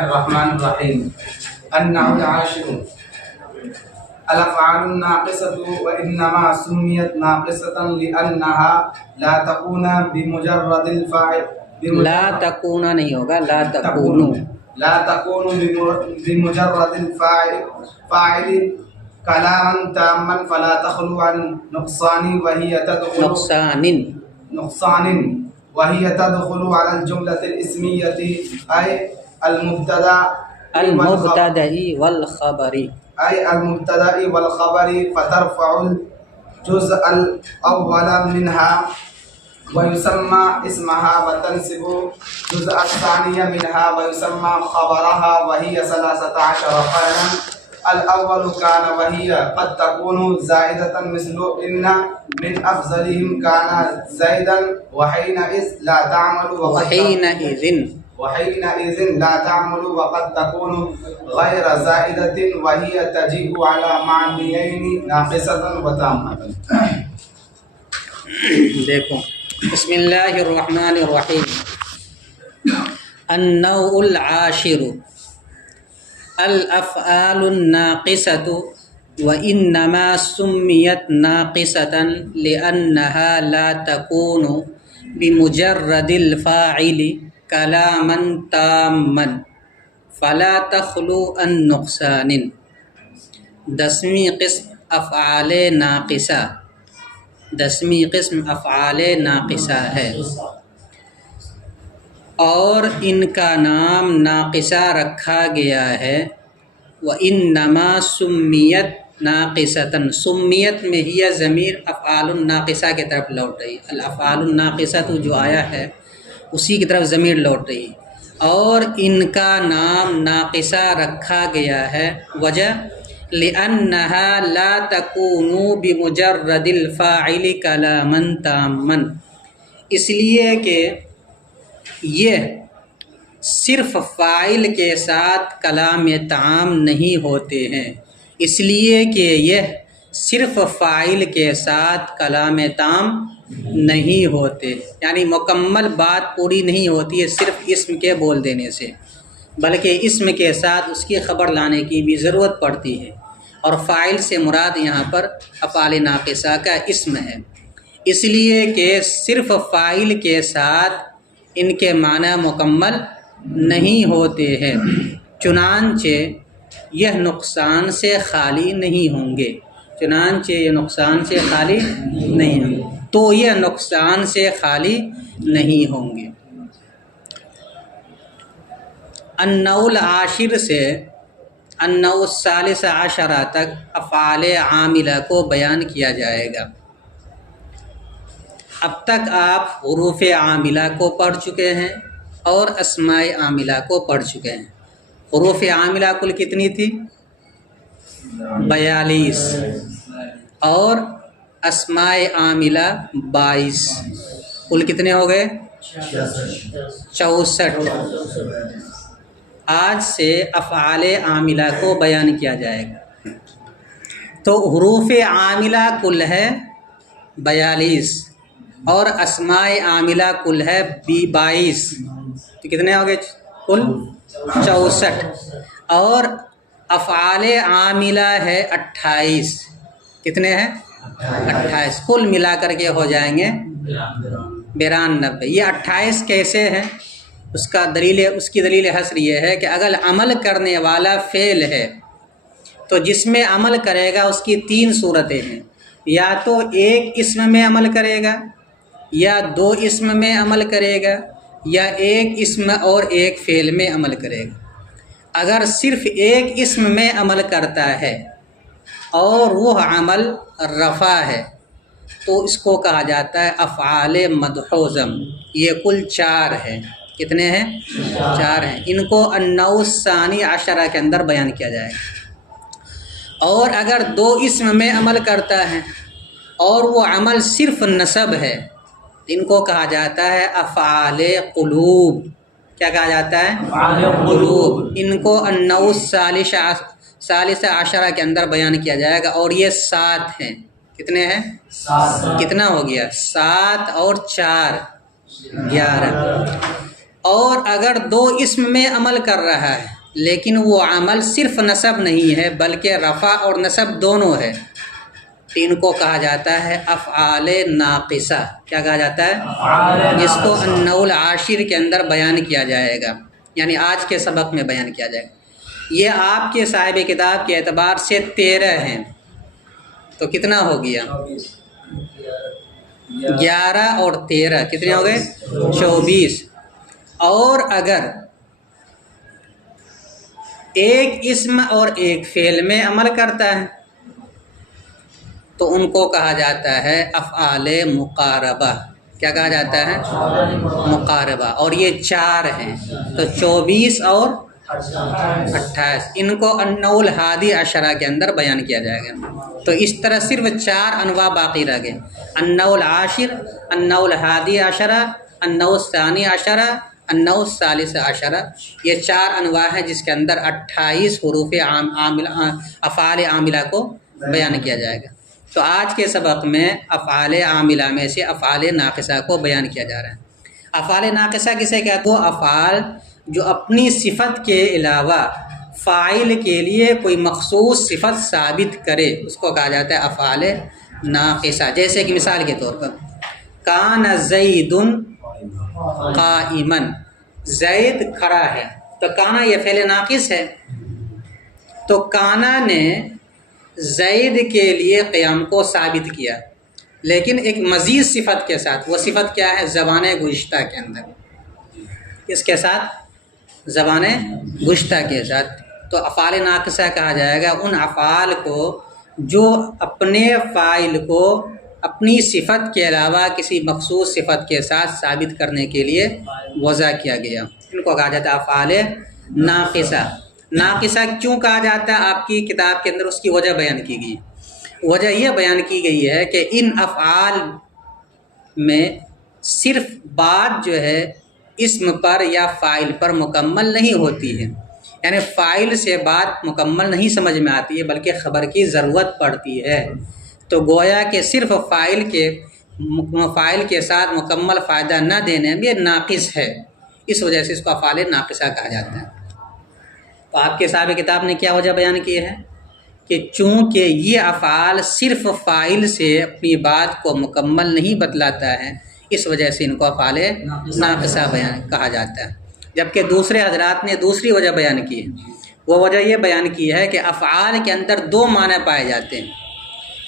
الرحمن الرحیم النحو العاشر الافعال الناقصة وانما سميت ناقصة لانها لا تكون بمجرد الفاعل لا تکون نہیں ہوگا، لا تکون. لا تكون بمجرد فاعل كلاما تاما فلا تخلو عن نقصان وهي تدخل على الجملة الاسمية أي المبتدأ والخبر فترفع الجزء الأول منها ويسمى اسمها وتنسب الجزء الثاني منها ويسمى خبرها وهي 13 فعلا. الأول كان وهي قد تكون زائدة مثل إن من أفضلهم كان زيدا وحينئذ لا تعمل وقد تكون غير زائدة وهي تجيء على معنيين ناقصة وتامة. دیکھو، بسم اللہ الرحمن الرحیم. النوع العاشر الافعال الناقصة وانما سميت ناقصة لانها لا تكون بمجرد الفاعل كلاما تاما فلا تخلو عن نقصان. 10ویں قسم افعال ناقصہ، 10ویں قسم افعال ناقصہ ہے، اور ان کا نام ناقصہ رکھا گیا ہے. وَإِنَّمَا سُمِّيَتْ نَاقِصَةً، سمیت میں ہی ضمیر افعال الناقصہ کی طرف لوٹ رہی، الافعال الناقصہ تو جو آیا ہے اسی کی طرف ضمیر لوٹ رہی، اور ان کا نام ناقصہ رکھا گیا ہے. وجہ لِأَنَّهَا لَا تَكُونُ بِمُجَرَّدِ الْفَاعِلِ كَلَامًا تَامًا، اس لیے کہ یہ صرف فاعل کے ساتھ کلام تام نہیں ہوتے ہیں، اس لیے کہ یہ صرف فاعل کے ساتھ کلام تام نہیں ہوتے، یعنی مکمل بات پوری نہیں ہوتی ہے صرف اسم کے بول دینے سے، بلکہ اسم کے ساتھ اس کی خبر لانے کی بھی ضرورت پڑتی ہے. اور فاعل سے مراد یہاں پر افعال ناقصہ کا اسم ہے، اس لیے کہ صرف فاعل کے ساتھ ان کے معنی مکمل نہیں ہوتے ہیں، چنانچہ یہ نقصان سے خالی نہیں ہوں گے، چنانچہ یہ نقصان سے خالی نہیں ہوں گے، تو یہ نقصان سے خالی نہیں ہوں گے. النوع العاشر سے النوع الثالث عشرہ تک افعال عاملہ کو بیان کیا جائے گا. اب تک آپ حروف عاملہ کو پڑھ چکے ہیں اور اسماء عاملہ کو پڑھ چکے ہیں. حروف عاملہ کل کتنی تھی؟ 42، اور اسماء عاملہ 22، کل کتنے ہو گئے؟ 64. آج سے افعال عاملہ کو بیان کیا جائے گا. تو حروف عاملہ کل ہے 42 اور اسماء عاملہ کل ہے 22، تو کتنے ہو گئے کل؟ 64. اور افعال عاملہ ہے 28، کتنے ہیں؟ 28، کل ملا کر کے ہو جائیں گے 92. یہ 28 کیسے ہیں؟ اس کی دلیل حصر یہ ہے کہ اگر عمل کرنے والا فعل ہے تو جس میں عمل کرے گا اس کی 3 صورتیں ہیں، یا تو ایک اسم میں عمل کرے گا، یا 2 اسم میں عمل کرے گا، یا ایک اسم اور ایک فعل میں عمل کرے گا. اگر صرف ایک اسم میں عمل کرتا ہے اور وہ عمل رفع ہے تو اس کو کہا جاتا ہے افعال مدحوظم. یہ کل 4 ہیں. کتنے ہیں؟ 4 ہیں. ان کو النوع الثانی عشرہ کے اندر بیان کیا جائے گا. اور اگر 2 اسم میں عمل کرتا ہے اور وہ عمل صرف نصب ہے، ان کو کہا جاتا ہے افعال قلوب. کیا کہا جاتا ہے؟ قلوب. ان کو النوع الثالث عشرہ کے اندر بیان کیا جائے گا. اور یہ 7 ہیں. کتنے ہیں؟ 7. کتنا ہو گیا؟ 7 اور 4 11. اور اگر دو اسم میں عمل کر رہا ہے لیکن وہ عمل صرف نصب نہیں ہے بلکہ رفع اور نصب دونوں ہے، تو ان کو کہا جاتا ہے افعال ناقصہ۔ کیا کہا جاتا ہے؟ جس کو النوع العاشر کے اندر بیان کیا جائے گا، یعنی آج کے سبق میں بیان کیا جائے گا۔ یہ آپ کے صاحب کتاب کے اعتبار سے 13 ہیں، تو کتنا ہو گیا؟ 11 اور 13 کتنے ہو گئے؟ 24۔ اور اگر ایک اسم اور ایک فعل میں عمل کرتا ہے تو ان کو کہا جاتا ہے افعال مقاربہ۔ کیا کہا جاتا ہے؟ مقاربہ۔ اور یہ 4 ہیں، تو 24 اور 28 ان کو النوع الحادی عشرہ کے اندر بیان کیا جائے گا۔ تو اس طرح صرف 4 انواع باقی رہ گئے، النوع العاشر، النوع الحادی عشرہ، النوع الثانی عشرہ، النوع الثالث عشرہ۔ یہ 4 انواع ہیں جس کے اندر 28 حروف افعال عاملہ کو بیان کیا جائے گا۔ تو آج کے سبق میں افعال عاملہ میں سے افعال ناقصہ کو بیان کیا جا رہا ہے۔ افعال ناقصہ کسے کہتے ہیں؟ وہ افعال جو اپنی صفت کے علاوہ فاعل کے لیے کوئی مخصوص صفت ثابت کرے، اس کو کہا جاتا ہے افعال ناقصہ۔ جیسے کہ مثال کے طور پر کان زید قائما، زید کھڑا ہے، تو کانا یہ فعل ناقص ہے، تو کانا نے زید کے لیے قیام کو ثابت کیا، لیکن ایک مزید صفت کے ساتھ۔ وہ صفت کیا ہے؟ زبان گزشتہ کے اندر، اس کے ساتھ زبان گزشتہ کے ساتھ۔ تو افعال ناقصہ کہا جائے گا ان افعال کو جو اپنے فاعل کو اپنی صفت کے علاوہ کسی مخصوص صفت کے ساتھ ثابت کرنے کے لیے وضع کیا گیا، ان کو کہا جاتا ہے افعال ناقصہ۔ ناقصہ کیوں کہا جاتا ہے؟ آپ کی کتاب کے اندر اس کی وجہ بیان کی گئی۔ وجہ یہ بیان کی گئی ہے کہ ان افعال میں صرف بات جو ہے اسم پر یا فاعل پر مکمل نہیں ہوتی ہے، یعنی فاعل سے بات مکمل نہیں سمجھ میں آتی ہے بلکہ خبر کی ضرورت پڑتی ہے۔ تو گویا کہ صرف فاعل کے ساتھ مکمل فائدہ نہ دینے میں ناقص ہے، اس وجہ سے اس کو افعال ناقصہ کہا جاتا ہے۔ تو آپ کے صاحب کتاب نے کیا وجہ بیان کی ہے کہ چونکہ یہ افعال صرف فاعل سے اپنی بات کو مکمل نہیں بتلاتا ہے، اس وجہ سے ان کو افعال ناقصہ بیان کہا جاتا ہے۔ جبکہ دوسرے حضرات نے دوسری وجہ بیان کی ہے، وہ وجہ یہ بیان کی ہے کہ افعال کے اندر 2 معنی پائے جاتے ہیں۔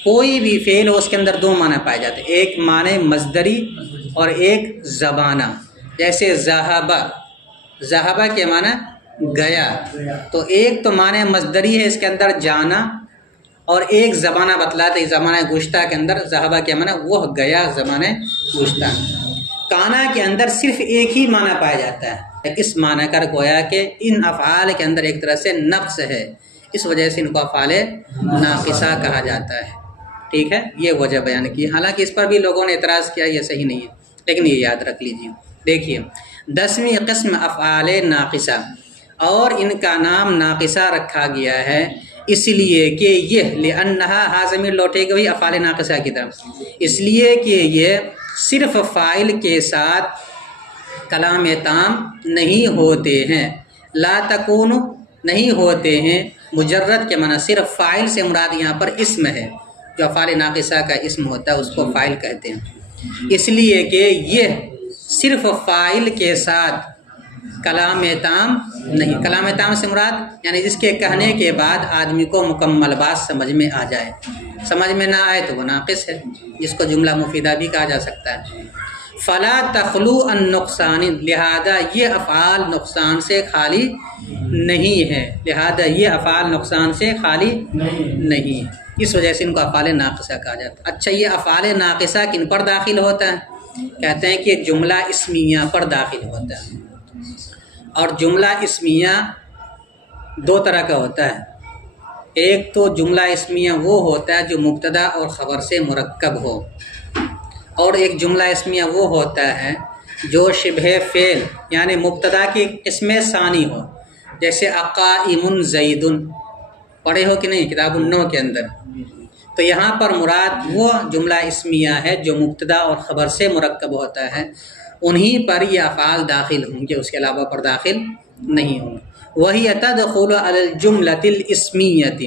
کوئی بھی فعل ہو اس کے اندر 2 معنی پائے جاتے ہیں، ایک معنی مصدری اور ایک زبانہ۔ جیسے ذہبہ، ذہبہ کے معنی گیا، تو ایک تو معنی مصدری ہے اس کے اندر جانا، اور ایک زبانہ بتلاتا ہے زمانہ گزشتہ کے اندر ذہبہ کے معنی وہ گیا زمانہ گزشتہ۔ کانا کے اندر صرف ایک ہی معنی پایا جاتا ہے، اس معنی کر گویا کہ ان افعال کے اندر ایک طرح سے نقص ہے، اس وجہ سے ان کو افعال ناقصہ کہا جاتا ہے۔ ٹھیک ہے، یہ وجہ بیان کی۔ حالانکہ اس پر بھی لوگوں نے اعتراض کیا، یہ صحیح نہیں ہے، لیکن یہ یاد رکھ لیجیے۔ دیکھیے 10ویں قسم افعال ناقصہ، اور ان کا نام ناقصہ رکھا گیا ہے اس لیے کہ یہ لأنہا حاضمیر لوٹے گئی افعال ناقصہ کی طرف، اس لیے کہ یہ صرف فاعل کے ساتھ کلام تام نہیں ہوتے ہیں، لا تکون نہیں ہوتے ہیں، مجرد کے معنی صرف فاعل سے مراد یہاں پر اسم ہے، جو افعال ناقصہ کا اسم ہوتا ہے اس کو فاعل کہتے ہیں، اس لیے کہ یہ صرف فاعل کے ساتھ کلام تام نہیں۔ کلام تام سے مراد یعنی جس کے کہنے کے بعد آدمی کو مکمل بات سمجھ میں آ جائے، سمجھ میں نہ آئے تو وہ ناقص ہے، جس کو جملہ مفیدہ بھی کہا جا سکتا ہے۔ فلا تخلو عن نقصان، لہذا یہ افعال نقصان سے خالی نہیں ہے، لہذا یہ افعال نقصان سے خالی نہیں ہے، اس وجہ سے ان کو افعال ناقصہ کہا جاتا ہے۔ اچھا، یہ افعال ناقصہ کن پر داخل ہوتا ہے؟ کہتے ہیں کہ جملہ اسمیہ پر داخل ہوتا ہے، اور جملہ اسمیہ 2 طرح کا ہوتا ہے۔ ایک تو جملہ اسمیہ وہ ہوتا ہے جو مبتدا اور خبر سے مرکب ہو، اور ایک جملہ اسمیہ وہ ہوتا ہے جو شبہ فعل یعنی مبتدا کی قسم ثانی ہو، جیسے اقائم زید، پڑھے ہو کہ نہیں کتاب النو کے اندر؟ تو یہاں پر مراد وہ جملہ اسمیہ ہے جو مبتدا اور خبر سے مرکب ہوتا ہے، انہیں پر یہ افعال داخل ہوں گے، اس کے علاوہ پر داخل نہیں ہوں گے۔ وہی تدخل علی الجملۃ الاسمیۃ،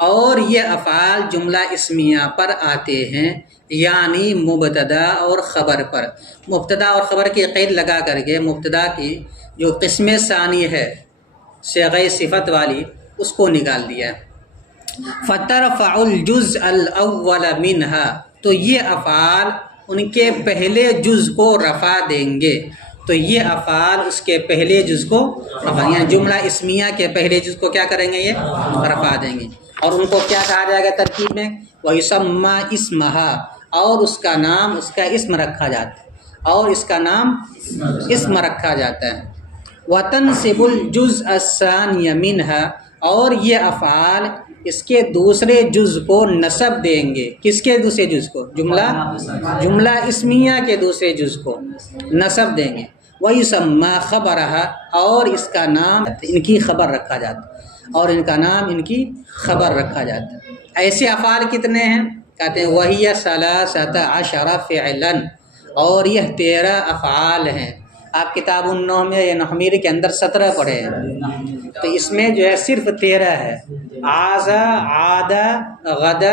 اور یہ افعال جملہ اسمیہ پر آتے ہیں، یعنی مبتدا اور خبر پر۔ مبتدا اور خبر کی قید لگا کر کے مبتدا کی جو قسم ثانی ہے صیغہ صفت والی اس کو نکال دیا ہے۔ فترفع الجزء الاول منها، تو یہ افعال ان کے پہلے جز کو رفع دیں گے، تو یہ افعال اس کے پہلے جز کو رفع، یعنی جملہ اسمیہ کے پہلے جز کو کیا کریں گے؟ یہ رفع دیں گے۔ اور ان کو کیا کہا جائے گا ترکیب میں؟ وَيُسَمَّى اسْمَهَا، اور اس کا نام، اس کا اسم رکھا جاتا ہے، اور اس کا نام اسم رکھا جاتا ہے۔ وَتَنْصِبُ الْجُزْءَ الثَّانِيَ مِنْهَا، اور یہ افعال اس کے دوسرے جز کو نصب دیں گے۔ کس کے دوسرے جز کو؟ جملہ اسمیہ کے دوسرے جز کو نصب دیں گے۔ وَيُسَمَّى خَبَرَهَا، اور اس کا نام ان کی خبر رکھا جاتا ہے، اور ان کا نام ان کی خبر رکھا جاتا ہے۔ ایسے افعال کتنے ہیں؟ کہتے ہیں وَهِيَ ثَلَاثَةَ عَشَرَ فِعْلًا، اور یہ 13 افعال ہیں۔ آپ کتاب النحو میں یا نحویر کے اندر 17 پڑھے ہیں، تو اس میں جو ہے صرف 13 ہے۔ عَازَ، عَادَ، غَدَ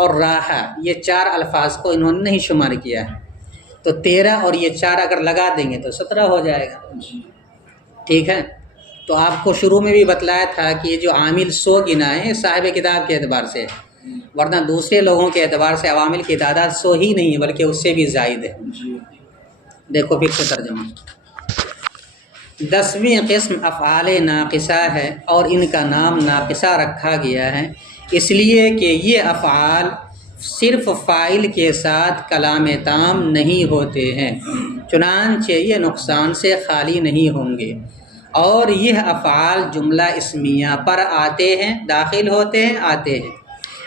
اور راحَ، یہ 4 الفاظ کو انہوں نے نہیں شمار کیا ہے، تو 13 اور یہ 4 اگر لگا دیں گے تو 17 ہو جائے گا۔ ٹھیک ہے، تو آپ کو شروع میں بھی بتلایا تھا کہ یہ جو عامل 100 گنائے ہیں صاحب کتاب کے اعتبار سے، ورنہ دوسرے لوگوں کے اعتبار سے عوامل کی تعداد 100 ہی نہیں ہے بلکہ اس سے بھی زائد ہے۔ دیکھو پھر سے ترجمہ۔ 10ویں قسم افعال ناقصہ ہے، اور ان کا نام ناقصہ رکھا گیا ہے اس لیے کہ یہ افعال صرف فاعل کے ساتھ کلام تام نہیں ہوتے ہیں، چنانچہ یہ نقصان سے خالی نہیں ہوں گے، اور یہ افعال جملہ اسمیہ پر آتے ہیں، داخل ہوتے ہیں، آتے ہیں،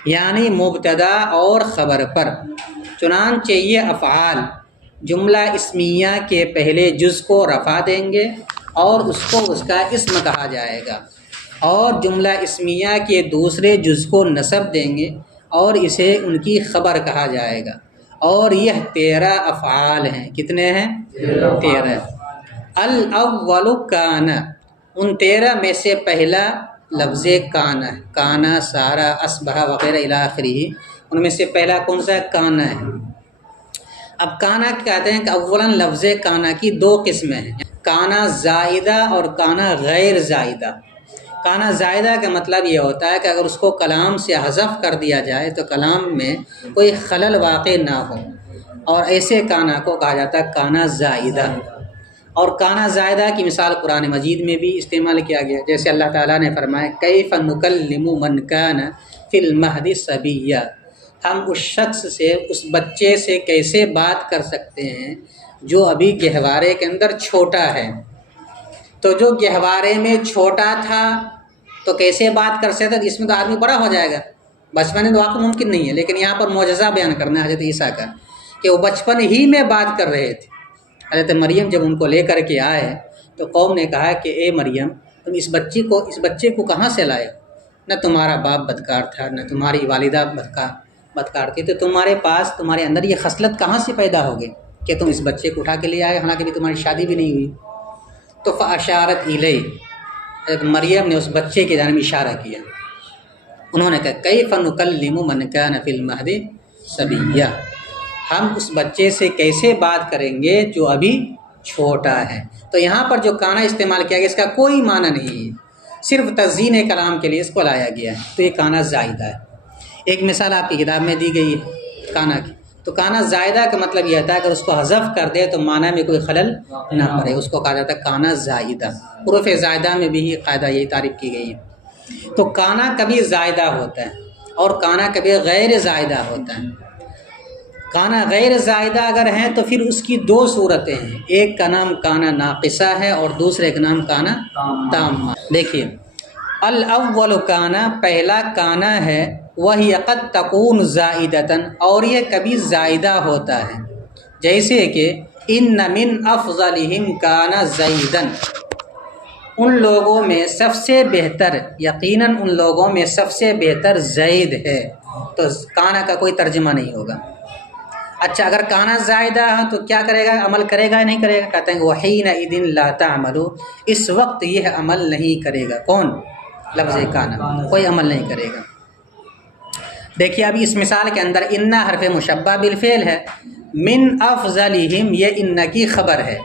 یعنی مبتدا اور خبر پر۔ چنانچہ یہ افعال جملہ اسمیہ کے پہلے جز کو رفع دیں گے اور اس کو اس کا اسم کہا جائے گا، اور جملہ اسمیہ کے دوسرے جز کو نصب دیں گے اور اسے ان کی خبر کہا جائے گا۔ اور یہ 13 افعال ہیں۔ کتنے ہیں؟ 13۔ الاول کان، ان 13 میں سے پہلا لفظ کان ہے، کانا، سارا، اصبح وغیرہ الی آخرہ، ان میں سے پہلا کون سا ہے؟ کانا ہے۔ اب کانا کہتے ہیں کہ اولاً لفظ کانا کی 2 قسمیں ہیں، کانا زائدہ اور کانا غیر زائدہ۔ کانا زائدہ کا مطلب یہ ہوتا ہے کہ اگر اس کو کلام سے حذف کر دیا جائے تو کلام میں کوئی خلل واقع نہ ہو، اور ایسے کانا کو کہا جاتا ہے کانا زائدہ۔ اور کانا زائدہ کی مثال قرآن مجید میں بھی استعمال کیا گیا، جیسے اللہ تعالیٰ نے فرمایا کیف نکلم من کان فی المہد صبیا، ہم اس شخص سے، اس بچے سے کیسے بات کر سکتے ہیں جو ابھی گہوارے کے اندر چھوٹا ہے۔ تو جو گہوارے میں چھوٹا تھا تو کیسے بات کر سکتا؟ اس میں تو آدمی بڑا ہو جائے گا، بچپن میں تو واقع ممکن نہیں ہے، لیکن یہاں پر معجزہ بیان کرنا ہے حضرت عیسیٰ کا کہ وہ بچپن ہی میں بات کر رہے تھے۔ حضرت مریم جب ان کو لے کر کے آئے تو قوم نے کہا کہ اے مریم، تم اس بچے کو کہاں سے لائے؟ نہ تمہارا باپ بدکار تھا، نہ تمہاری والدہ بدکار تھی، تو تمہارے پاس، تمہارے اندر یہ خصلت کہاں سے پیدا ہو گئی کہ تم اس بچے کو اٹھا کے لے آئے، حالانکہ بھی تمہاری شادی بھی نہیں ہوئی؟ تو فاشارت الیہ، حضرت مریم نے اس بچے کی جانب اشارہ کیا، انہوں نے کہا کیف نکلم من کان فی المہد صبیا، ہم اس بچے سے کیسے بات کریں گے جو ابھی چھوٹا ہے۔ تو یہاں پر جو کانا استعمال کیا گیا اس کا کوئی معنی نہیں ہے، صرف تزیین کلام کے لیے اس کو لایا گیا ہے، تو یہ کانا زائدہ ہے۔ ایک مثال آپ کی کتاب میں دی گئی ہے کانا کی، تو کانا زائدہ کا مطلب یہ ہوتا ہے اگر اس کو حذف کر دے تو معنی میں کوئی خلل نہ پڑے، اس کو کہا جاتا ہے کانا زائدہ۔ حروف زائدہ میں بھی یہ قاعدہ، یہی تعریف کی گئی ہے۔ تو کانا کبھی زائدہ ہوتا ہے اور کانا کبھی غیر زائدہ ہوتا ہے۔ کانا غیر زائدہ اگر ہیں تو پھر اس کی 2 صورتیں ہیں، ایک کا نام کانا ناقصہ ہے اور دوسرے کا نام کانا تامہ۔ دیکھیے الاول کانا، پہلا کانا ہے، وہی قد تکون زائدتاً، اور یہ کبھی زائدہ ہوتا ہے، جیسے کہ ان من افضلہم کانا زیداً، ان لوگوں میں سب سے بہتر، یقیناً ان لوگوں میں سب سے بہتر زید ہے، تو کانا کا کوئی ترجمہ نہیں ہوگا۔ اچھا اگر کانا زائدہ ہے تو کیا کرے گا؟ عمل کرے گا یا نہیں کرے گا؟ کہتے ہیں وحینئذ لا تعملوا، اس وقت یہ عمل نہیں کرے گا۔ کون؟ لفظ کانا، کوئی عمل نہیں کرے گا۔ دیکھیے ابھی اس مثال کے اندر ان حرف مشبہ بالفعل ہے، من افضلہم یہ ان کی خبر ہے،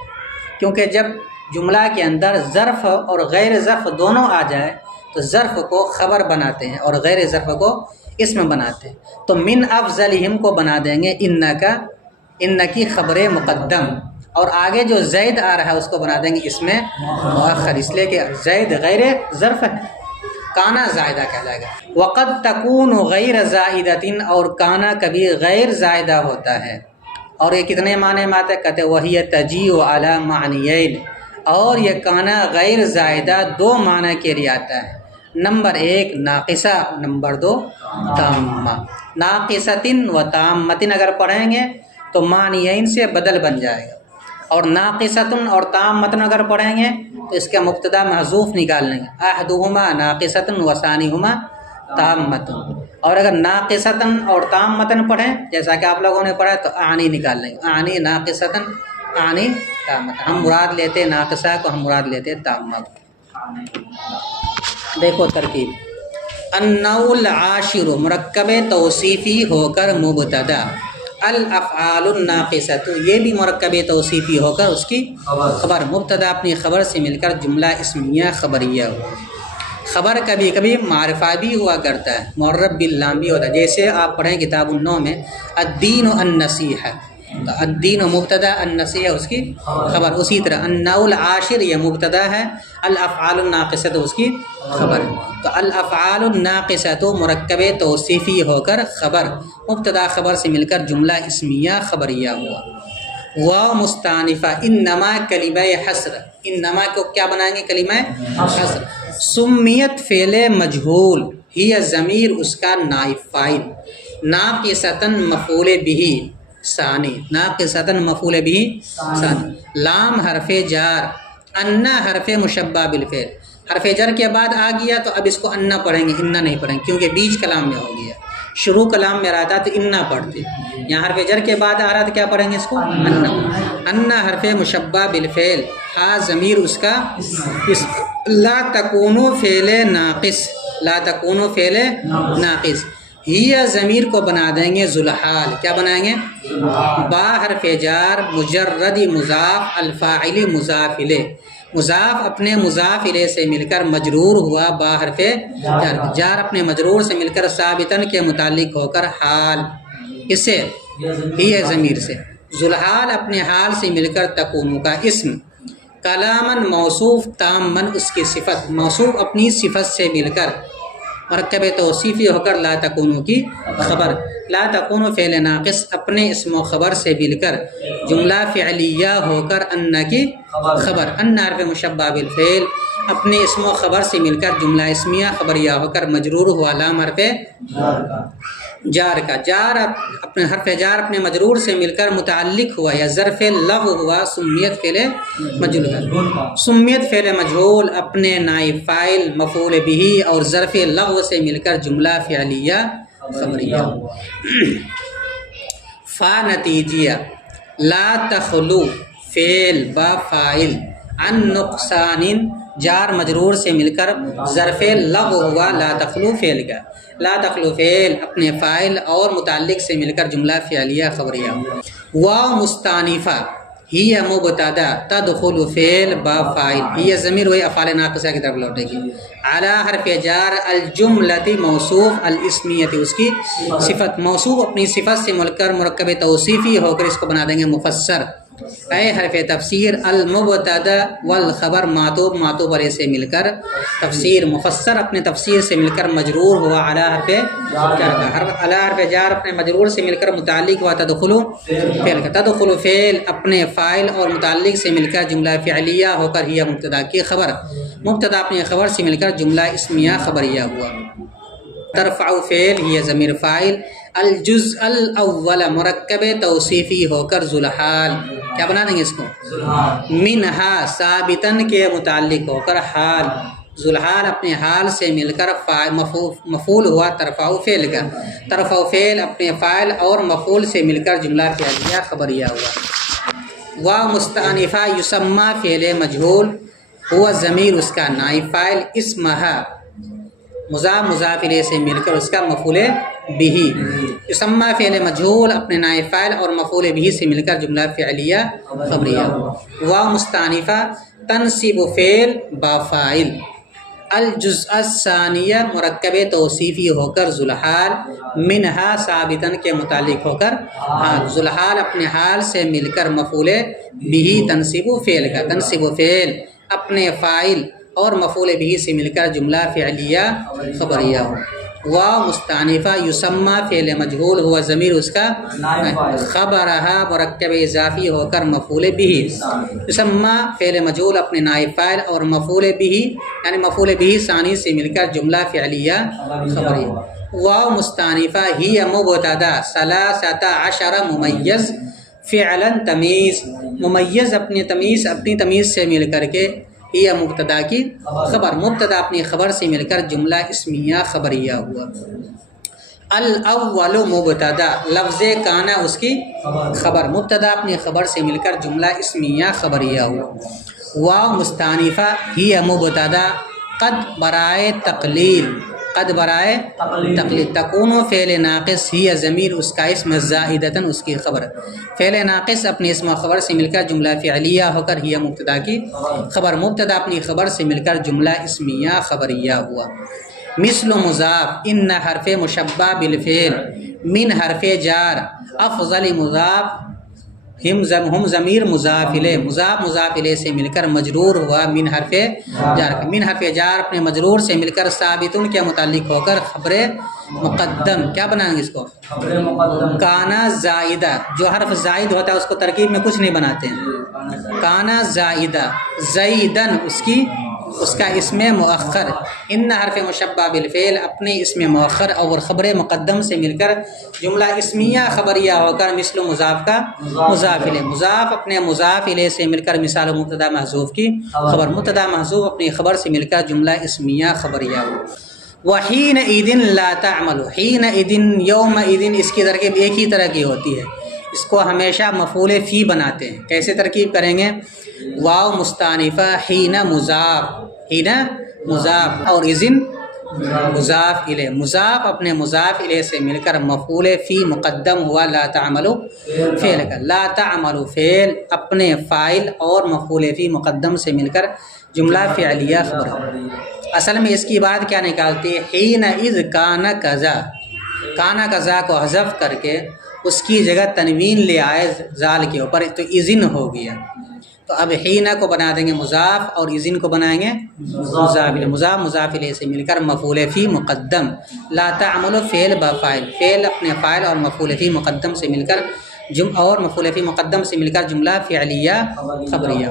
کیونکہ جب جملہ کے اندر ظرف اور غیر ظرف دونوں آ جائے تو ظرف کو خبر بناتے ہیں اور غیر ظرف کو اسم بناتے ہیں، تو من افضلہم کو بنا دیں گے ان کی خبر مقدم، اور آگے جو زید آ رہا ہے اس کو بنا دیں گے اس میں مؤخر، اس لیے کہ زید غیر ظرف ہے، کانا زائدہ کہلائے گا۔ وقد تکون غیر زائدۃ، اور کانا کبھی غیر زائدہ ہوتا ہے، اور یہ کتنے معنی میں آتا ہے؟ کہتے ہیں وہی تجیء علی معنیین، اور یہ کانا غیر زائدہ دو معنی کے لیے آتا ہے، نمبر ایک ناقصہ، نمبر دو تامہ۔ ناقصۃ و تامۃ اگر پڑھیں گے تو معنیین سے بدل بن جائے گا، اور ناقصۃ اور تامۃ اگر پڑھیں گے تو اس کا مبتدا محذوف نکال لیں گے، احدہما ناقصۃ و ثانیہما تامۃ، اور اگر ناقصۃ اور تامۃ پڑھیں جیسا کہ آپ لوگوں نے پڑھا تو اعنی نکال لیں گے، اعنی ناقصۃ اعنی تامۃ، ہم مراد لیتے ناقصہ کو، ہم مراد لیتے تامہ کو۔ دیکھو ترکیب، النوع العاشر مرکب توصیفی ہو کر مبتدا، الافعال الناقصۃ یہ بھی مرکب توصیفی ہو کر اس کی خبر، مبتدا اپنی خبر سے مل کر جملہ اسمیہ خبریہ ہو۔ خبر کبھی کبھی معرفہ بھی ہوا کرتا ہے، معرب باللام بھی ہوتا ہے، جیسے آپ پڑھیں کتاب النوع میں الدین النصیحہ، تو الدین مبتدا، النصیحہ اس کی خبر، اسی طرح النوع العاشر یہ مبتدا ہے، الافعال الناقصۃ اس کی خبر، تو الافعال الناقصۃ مرکب توصیفی ہو کر خبر، مبتدا خبر سے مل کر جملہ اسمیہ خبریہ ہوا۔ واو مستانفہ، انما کلمہ حصر، انما کو کیا بنائیں گے؟ کلمہ حصر۔ سمیت فعل مجہول، ہی ضمیر اس کا نائب فاعل، ناقصۃ مفعول بہ ثانی، ناقصۃ مفعول بہ ثانی، لام حرف جار، ان حرف مشبہ بالفعل، حرف جر کے بعد آ گیا تو اب اس کو انا پڑھیں گے، انا نہیں پڑھیں گے کیونکہ بیچ کلام میں ہو گیا، شروع کلام میں رہتا تو انا پڑھتے، یہاں حرف جر کے بعد آ رہا تو کیا پڑھیں گے اس کو؟ انا۔ انا حرف مشبہ بالفعل، ہا ضمیر اس کا اسم، لا تکون فعل ناقص، لا تکون فعل ناقص، ہی ضمیر کو بنا دیں گے ذوالحال، کیا بنائیں گے؟ با حرف جار مجرد مضاف، الفاعل مضاف الیہ، مضاف اپنے مضاف الیہ سے مل کر مجرور ہوا، با حرف جار، جار اپنے مجرور سے مل کر ثابتن کے متعلق ہو کر حال، اس سے ہی ضمیر سے، ذوالحال اپنے حال سے مل کر تکون کا اسم، کلامن موصوف تامن اس کی صفت، موصوف اپنی صفت سے مل کر مرکب توصیفی ہو کر لا تکونو کی خبر، لا تکونو فعل ناقص اپنے اسم و خبر سے مل کر جملہ فعلیہ ہو کر ان کی خبر، ان حرف مشبہ بالفعل اپنے اسم و خبر سے مل کر جملہ اسمیہ خبریہ ہو کر مجرور ہوا، لام حرف جار کا، جار اپنے حرف جار اپنے مجرور سے مل کر متعلق ہوا یا ظرف لغو ہوا، سمیت فعل مجہول ہے، سمیت فعل مجہول اپنے نائب فاعل مفعول بہ اور ظرف لغو سے مل کر جملہ فعلیہ خبریہ۔ فا نتیجیہ، لا تخلو فعل با فاعل، عن نقصان جار مجرور سے مل کر ظرف لغو ہوا، لا تخلو فعل کا، لا تخلو فعل اپنے فاعل اور متعلق سے مل کر جملہ فعلیہ خبریہ۔ واو مستانفہ، ہی مبتدا تدخل فعل با فاعل، ہی ضمیر وہی افعال ناقصہ کی طرف لوٹے گی، اعلی حرف جار الجملۃ موصوف الاسمیت اس کی صفت، موصوف اپنی صفت سے مل کر مرکب توصیفی ہو کر اس کو بنا دیں گے مفسر، اے حرف تفسیر المبتدا والخبر معطوف، معطوف علیہ سے مل کر تفسیر، مفسر اپنے تفسیر سے مل کر مجرور ہوا، اعلی حرف جار کا، اعلی حرف جار اپنے مجرور سے مل کر متعلق ہوا تدخلو فعل کا، تدخلو فعل اپنے فاعل اور متعلق سے مل کر جملہ فعلیہ ہو کر ہی مبتدا کی خبر، مبتدا اپنی خبر سے مل کر جملہ اسمیہ خبریہ ہوا۔ ترفع فعل ہی ضمیر فاعل، الجزء الاول مرکب توصیفی ہو کر ذوالحال، کیا بنا دیں گے اس کو؟ منہا ثابتن کے متعلق ہو کر حال، ذوالحال اپنے حال سے مل کر مفعول ہوا ترفع فعل کا، ترفع فعل اپنے فاعل اور مفعول سے مل کر جملہ فعلیہ خبریہ ہوا۔ وا مستأنفہ یسمى فعل مجہول ہوا ضمیر اس کا نائب فاعل، اسمہا مضاف الیہ سے مل کر اس کا مفعول بہ، یسمى فعل مجہول اپنے نائب فاعل اور مفعول بہ سے مل کر جملہ فعلیہ خبریہ۔ وا مستأنفہ تنصب فعل با فاعل، الجزء الثانیہ مرکب توصیفی ہو کر ذوالحال، منہا ثابتاً کے متعلق ہو کر حال، ذوالحال اپنے حال سے مل کر مفعول بہ تنصب فعل کا، تنصب فعل اپنے فاعل اور مفعول بہ سے مل کر جملہ فعلیہ خبریہ ہو۔ واو مستأنفہ یسمى فعل مجہول ہوا ضمیر اس کا خبرہا مرکب اضافی ہو کر مفعول بہ، یسمى فعل مجہول اپنے نائب فاعل اور مفعول بہ یعنی مفعول بہ ثانی سے مل کر جملہ فعلیہ خبریہ۔ واو مستأنفہ ہی مبتدا 13 ممیز فعلا تمیز، ممیز اپنی تمیز سے مل کر کے یہ مبتدا کی خبر، مبتدا اپنی خبر سے مل کر جملہ اسمیہ خبریہ ہوا۔ الاول مبتدا لفظ کانا اس کی خبر، مبتدا اپنی خبر سے مل کر جملہ اسمیہ خبریہ ہوا۔ واو مستأنفہ ہی مبتدا قد برائے تقلیل، قد برائے تقلیل، تکون فعل ناقص ہی ضمیر اس کا اسم زائدتاً اس کی خبر، فعل ناقص اپنے اسم و خبر سے مل کر جملہ فعلیہ ہو کر ہی مبتدا کی خبر، مبتدا اپنی خبر سے مل کر جملہ اسمیہ خبریہ ہوا۔ مثل مضاف ان حرف مشبہ بالفعل، من حرف جار، افضل مضاف ہم ضمیر مضاف الیہ، مضاف الیہ سے مل کر مجرور ہوا من حرف جار، من حرف جار اپنے مجرور سے مل کر ثابتن کے متعلق ہو کر خبر مقدم، کیا بنائیں گے اس کو؟ کانا زائدہ، جو حرف زائد ہوتا ہے اس کو ترکیب میں کچھ نہیں بناتے ہیں، کانا زائدہ، زیدن اس کا اسم مؤخر، ان حرف مشبہ بالفعل اپنے اسم مؤخر اور خبر مقدم سے مل کر جملہ اسمیہ خبریہ ہو کر مثل مضاف کا مضاف الیہ، مضاف اپنے مضاف الیہ سے مل کر مثال مبتدا محذوف کی خبر، مبتدا محذوف اپنی خبر سے مل کر جملہ اسمیہ خبریہ ہو۔ وحینئذ لا تعمل، حینئذ یومئذ اس کی ترکیب ایک ہی طرح کی ہوتی ہے، اس کو ہمیشہ مفعول فی بناتے ہیں۔ کیسے ترکیب کریں گے؟ واو مستأنفہ حین مضاف، حین مضاف اور اذن مضاف الیہ، مضاف اپنے مضاف الیہ سے مل کر مفعول فی مقدم ہوا لا تعمل فعل کا، لا تعمل فعل اپنے فاعل اور مفعول فی مقدم سے مل کر جملہ فعلیہ خبر۔ اصل میں اس کی بات کیا نکالتی ہے؟ حین اذ کانا کذا، کانا کذا کو حذف کر کے اس کی جگہ تنوین لے آئے زال کے اوپر تو اذن ہو گیا، تو اب حین کو بنا دیں گے مضاف اور اذن کو بنائیں گے مضاف الیہ، مضاف الیہ سے مل کر مفعول فی مقدم، لا تعمل فعل با فاعل، فعل اپنے فاعل اور مفعول فی مقدم سے مل کر اور مفعول فی مقدم سے مل کر جملہ فعلیہ خبریہ۔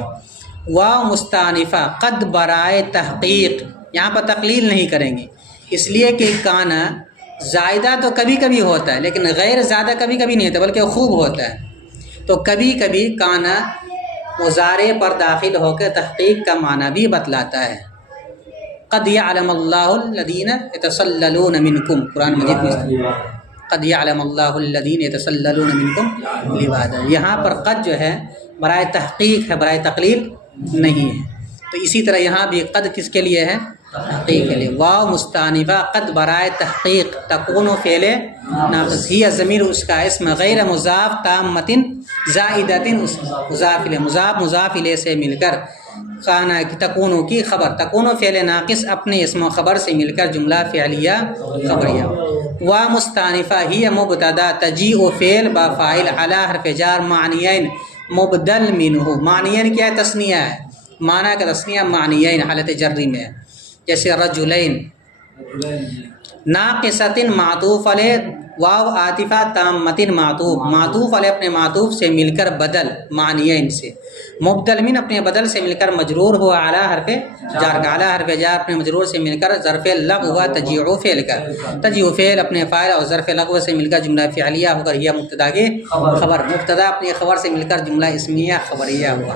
واو مستأنفہ قد برائے تحقیق، یہاں پر تقلیل نہیں کریں گے اس لیے کہ کانا زائدہ تو کبھی کبھی ہوتا ہے لیکن غیر زیادہ کبھی کبھی نہیں ہوتا بلکہ خوب ہوتا ہے، تو کبھی کبھی کانا مضارع پر داخل ہو کے تحقیق کا معنی بھی بتلاتا ہے۔ قد یعلم اللہ الذین یتسللون منکم، قرآن مجید میں قد یعلم اللہ الذین یتسللون منکم لواذا، یہاں پر قد جو ہے برائے تحقیق ہے، برائے تقلیل نہیں ہے، تو اسی طرح یہاں بھی قد کس کے لیے ہے؟ تحقیق کے لیے۔ واو مستأنفہ قد برائے تحقیق، تکون فعل ناقص، ہی ضمیر اس کا اسم غیر مضاف تامۃ زائدۃ مضاف الیہ، مضاف الیہ سے مل کر کانا کی تکون کی خبر، تکون فعل ناقص اپنے اسم و خبر سے مل کر جملہ فعلیہ خبریہ۔ واو مستأنفہ ہی مبتدا تجیء فعل با فاعل علی حرف جار معنیین مبدل منہ، معنیین کیا ہے؟ تثنیہ ہے، معنی کا تثنیہ معنیین حالت جری میں ہے، جیسے رجلین۔ ناقصۃ معطوف علیہ، واو عاطفہ تامۃ معطوف، معطوف علیہ اپنے معطوف سے مل کر بدل معنیین سے، مبدل من اپنے بدل سے مل کر مجرور ہوا اعلی حرف جار کا، اعلی حرف جار اپنے مجرور سے مل کر ظرف لغو ہوا تجیع فعل کا، تجیع فعل اپنے فاعل اور ظرف لغو سے مل کر جملہ فعلیہ ہو کر یہ مبتدا کی خبر، مبتدا اپنی خبر سے مل کر جملہ اسمیہ خبریہ ہوا۔